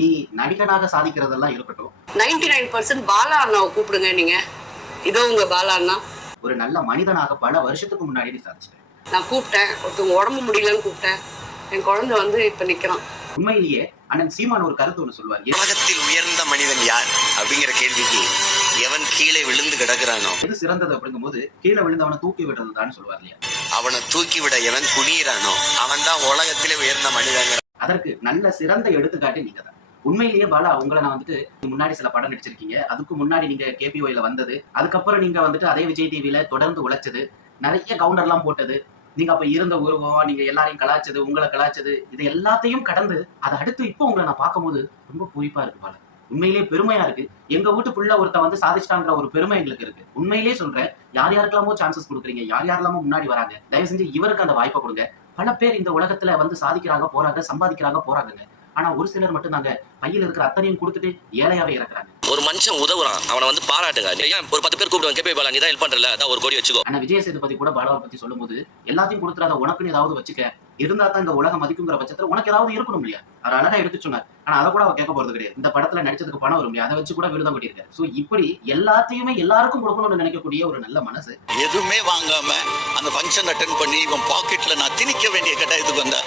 நீ நடிகனாக சாதிக்கிறதெல்லாம் இருக்கட்டும். 99% பாலா அண்ணாவை கூப்பிடுங்க நீங்க. இதோ உங்க பாலா அண்ணா. ஒரு நல்ல மனிதனாக பல வருஷத்துக்கு முன்னாடி நீ சாதிச்சிட்ட. நான் கூப்பிட்டேன், ஒருத்தவங்க உடம்பு முடியலன்னு கூப்பிட்டேன். என் குழந்தை வந்து இப்ப நிக்கிறான். உண்மையிலேயே அண்ணன் சீமான் ஒரு கருத்து ஒன்று சொல்வார். உலகத்தில் உயர்ந்த மனிதன் யார் அப்படிங்கிற கேள்விக்கு எவன் கீழே விழுந்து கிடக்குறானோ எது சிறந்தது அப்படிங்கும்போது கீழே விழுந்தவனை தூக்கி விடுறது தான் சொல்வார் இல்லையா? அவனை தூக்கி விட எவன் குனியிறானோ அவன் தான் உலகத்திலே உயர்ந்த மனிதன். அதற்கு நல்ல சிறந்த எடுத்துக்காட்டு நீங்க தான். உண்மையிலேயே பாலா, உங்களை நான் வந்துட்டு முன்னாடி சில படம் நடிச்சிருக்கீங்க. அதுக்கு முன்னாடி நீங்க கேபிஓல வந்தது, அதுக்கப்புறம் நீங்க வந்துட்டு அதே விஜய் டிவில தொடர்ந்து உழைச்சது, நிறைய கவுண்டர்லாம் போட்டது, நீங்க அப்ப இருந்த உருவம், நீங்க எல்லாரையும் கலாச்சது, உங்களை கலாச்சது, இது எல்லாத்தையும் கடந்து அதை அடுத்து இப்போ உங்களை நான் பார்க்கும்போது ரொம்ப பூரிப்பா இருக்கு பாலா. உண்மையிலேயே பெருமையா இருக்கு. எங்க வீட்டு புள்ள ஒருத்த வந்து சாதிச்சிட்டான்ற ஒரு பெருமை எங்களுக்கு இருக்கு. உண்மையிலேயே சொல்றேன், யார் யாருக்கெல்லாமோ சான்சஸ் கொடுக்குறீங்க, யார் யாரெல்லாமோ முன்னாடி வராங்க, தயவு செஞ்சு இவருக்கு அந்த வாய்ப்பை கொடுங்க. பல பேர் இந்த உலகத்துல வந்து சாதிக்கிறாங்க, போறாங்க, சம்பாதிக்கிறாங்க, போறாங்க. ஆனா ஒரு சிலர் மட்டும் நாங்க பையில இருக்கிற அத்தனையும் கொடுத்துட்டு ஏழையாவே இறக்குறாங்க. ஒரு மனுஷன் உதவுறான், அவனை வந்து பாராட்டுங்க. ஏன் ஒரு 10 பேர் கூப்பிடுவாங்க, கேபி பாலா நீ தான் ஹெல்ப் பண்றல, அதான் 1 கோடி வச்சுக்கோ. ஆனா விஜய் சேதுபதி கூட பாலாவை பத்தி சொல்லும்போது எல்லாத்தையும் கொடுத்துறாத, உனக்குன்னு ஏதாவது வச்சுக்க, இருந்தா தான் இந்த உலகம் மதிக்குங்கிற பட்சத்துல உனக்கு ஏதாவது இருக்கணும் இல்லையா? அவர் அழகா எடுத்து சொன்னார். ஆனா அதை கூட அவர் கேட்க போறது கிடையாது. இந்த படத்துல நடிச்சதுக்கு பணம் வரும் இல்லையா, அதை வச்சு கூட விருதம் கட்டியிருக்காரு. சோ இப்படி எல்லாத்தையுமே எல்லாருக்கும் கொடுக்கணும்னு நினைக்கக்கூடிய ஒரு நல்ல மனசு. எதுவுமே வாங்காம அந்த ஃபங்க்ஷன் அட்டென்ட் பண்ணி இவன் பாக்கெட்ல நான் திணிக்க வேண்டிய கட்டாயத்துக்கு வந்தா